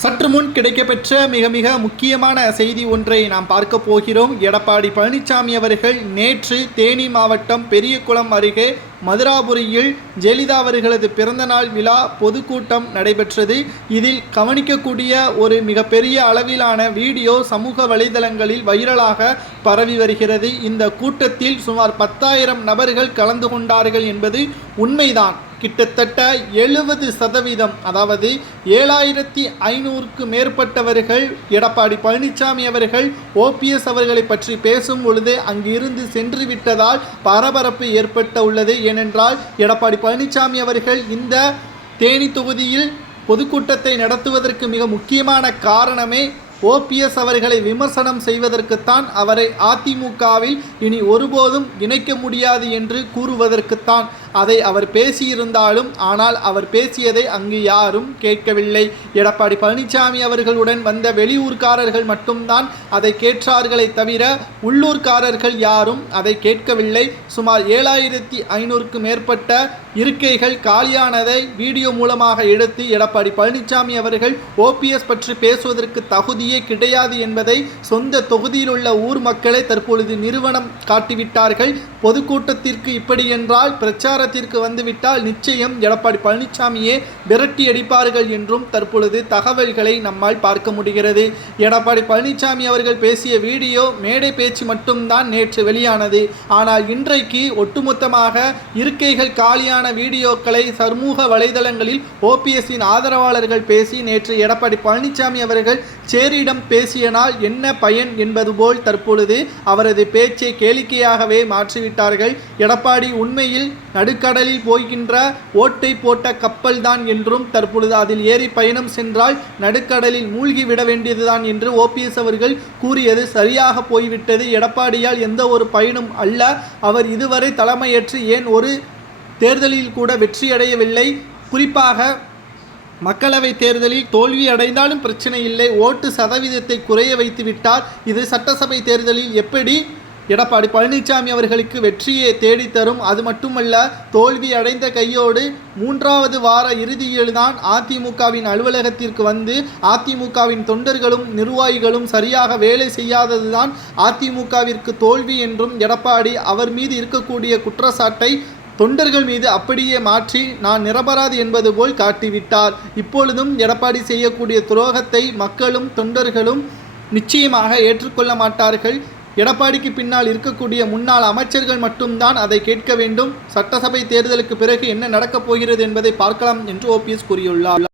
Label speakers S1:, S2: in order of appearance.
S1: சற்று முன் கிடைக்கப்பெற்ற மிக மிக முக்கியமான செய்தி ஒன்றை நாம் பார்க்க போகிறோம். எடப்பாடி பழனிசாமி அவர்கள் நேற்று தேனி மாவட்டம் பெரியகுளம் அருகே மதுராபுரியில் ஜெயலலிதா அவர்களது பிறந்தநாள் விழா பொதுக்கூட்டம் நடைபெற்றது. இதில் கவனிக்கக்கூடிய ஒரு மிகப்பெரிய அளவிலான வீடியோ சமூக வலைதளங்களில் வைரலாக பரவி வருகிறது. இந்த கூட்டத்தில் சுமார் பத்தாயிரம் நபர்கள் கலந்து கொண்டார்கள் என்பது உண்மைதான். கிட்டத்தட்ட எழுபது சதவீதம் அதாவது ஏழாயிரத்தி ஐநூறுக்கு மேற்பட்டவர்கள் எடப்பாடி பழனிசாமி அவர்கள் ஓபிஎஸ் அவர்களை பற்றி பேசும் பொழுது அங்கிருந்து சென்று விட்டதால் பரபரப்பு ஏற்பட்ட உள்ளது. ஏனென்றால் எடப்பாடி பழனிசாமி அவர்கள் இந்த தேனி தொகுதியில் பொதுக்கூட்டத்தை நடத்துவதற்கு மிக முக்கியமான காரணமே ஓபிஎஸ் அவர்களை விமர்சனம் செய்வதற்குத்தான் அவரை அதிமுகவில் இனி ஒருபோதும் இணைக்க முடியாது என்று கூறுவதற்குத்தான். அதை அவர் பேசியிருந்தாலும் ஆனால் அவர் பேசியதை அங்கு யாரும் கேட்கவில்லை. எடப்பாடி பழனிசாமி அவர்களுடன் வந்த வெளியூர்காரர்கள் மட்டும்தான் அதை கேட்டார்களே தவிர உள்ளூர்காரர்கள் யாரும் அதை கேட்கவில்லை. சுமார் ஏழாயிரத்தி ஐநூறுக்கு மேற்பட்ட இருக்கைகள் காலியானதை வீடியோ மூலமாக எடுத்து எடப்பாடி பழனிசாமி அவர்கள் ஓபிஎஸ் பற்றி பேசுவதற்கு தகுதியே கிடையாது என்பதை சொந்த தொகுதியில் உள்ள ஊர் மக்களை தற்பொழுது நிறுவனம் காட்டிவிட்டார்கள். பொதுக்கூட்டத்திற்கு இப்படி என்றால் அதிகாரத்திற்கு வந்துவிட்டால் நிச்சயம் எடப்பாடி பழனிசாமியே விரட்டி அடிப்பார்கள் என்றும் தற்பொழுது தகவல்களை நம்மால் பார்க்க முடிகிறது. எடப்பாடி பழனிசாமி அவர்கள் பேசிய வீடியோ மேடை பேச்சு மட்டும்தான் நேற்று வெளியானது. ஆனால் இன்றைக்கு ஒட்டுமொத்தமாக இருக்கைகள் காலியான வீடியோக்களை சமூக வலைதளங்களில் ஓபிஎஸ்ஸின் ஆதரவாளர்கள் பேசி நேற்று எடப்பாடி பழனிசாமி அவர்கள் சேரியிடம் பேசியனால் என்ன பயன் என்பது போல் தற்பொழுது அவரது பேச்சை கேளிக்கையாகவே மாற்றிவிட்டார்கள். எடப்பாடி உண்மையில் நடுக்கடலில் போகின்ற ஓட்டை போட்ட கப்பல் தான் என்றும் தற்பொழுது அதில் ஏறி பயணம் சென்றால் நடுக்கடலில் மூழ்கி விட வேண்டியதுதான் என்று ஓபிஎஸ் அவர்கள் கூறியது சரியாக போய்விட்டது. எடப்பாடியால் எந்த ஒரு பயனும் அல்ல. அவர் இதுவரை தலைமையேற்று ஏன் ஒரு தேர்தலில் கூட வெற்றியடையவில்லை? குறிப்பாக மக்களவை தேர்தலில் தோல்வி அடைந்தாலும் பிரச்சனை இல்லை. ஓட்டு சதவீதத்தை குறைய வைத்து விட்டார் இது சட்டசபை தேர்தலில் எப்படி எடப்பாடி பழனிசாமி அவர்களுக்கு வெற்றியை தேடித்தரும். அது மட்டுமல்ல தோல்வி அடைந்த கையோடு மூன்றாவது வார இறுதியில்தான் அதிமுகவின் அலுவலகத்திற்கு வந்து அதிமுகவின் தொண்டர்களும் நிர்வாகிகளும் சரியாக வேலை செய்யாததுதான் அதிமுகவிற்கு தோல்வி என்றும் எடப்பாடி அவர் மீது இருக்கக்கூடிய குற்றச்சாட்டை தொண்டர்கள் மீது அப்படியே மாற்றி நான் நிரபராது என்பது போல் காட்டிவிட்டார். இப்பொழுதும் எடப்பாடி செய்யக்கூடிய துரோகத்தை மக்களும் தொண்டர்களும் நிச்சயமாக ஏற்றுக்கொள்ள மாட்டார்கள். எடப்பாடிக்கு பின்னால் இருக்கக்கூடிய முன்னாள் அமைச்சர்கள் மட்டும்தான் அதை கேட்க வேண்டும். சட்டசபை தேர்தலுக்கு பிறகு என்ன நடக்கப் போகிறது என்பதை பார்க்கலாம் என்று ஓபிஎஸ் கூறியுள்ளார்.